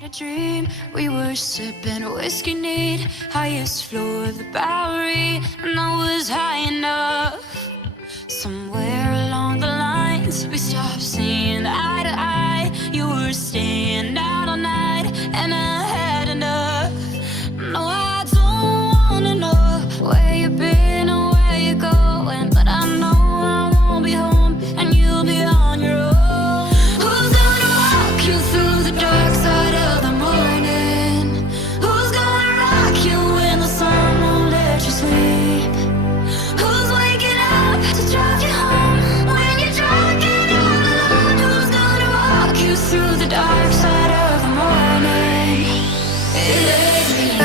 Had a dream, we were sipping whiskey neat, highest floor of the Bowery, and I was high enough. Somewhere along the lines, we stopped seeing eye to eye. You were staying out all night, and I had enough. No, I don't wanna know where you've been or where you're going, but I know I won't be home, and you'll be on your own. Who's gonna walk you through the dark side of the morning? Who's gonna rock you when the sun won't let you sleep? Who's waking up to drive you home when you're drunk and all alone? Who's gonna walk you through the dark side of the morning? It ain't me.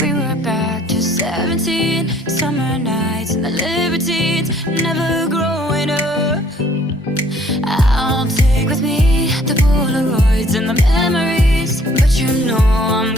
We were back to 17, summer nights and the libertines, never growing up. I'll take with me the Polaroids and the memories, but you know I'm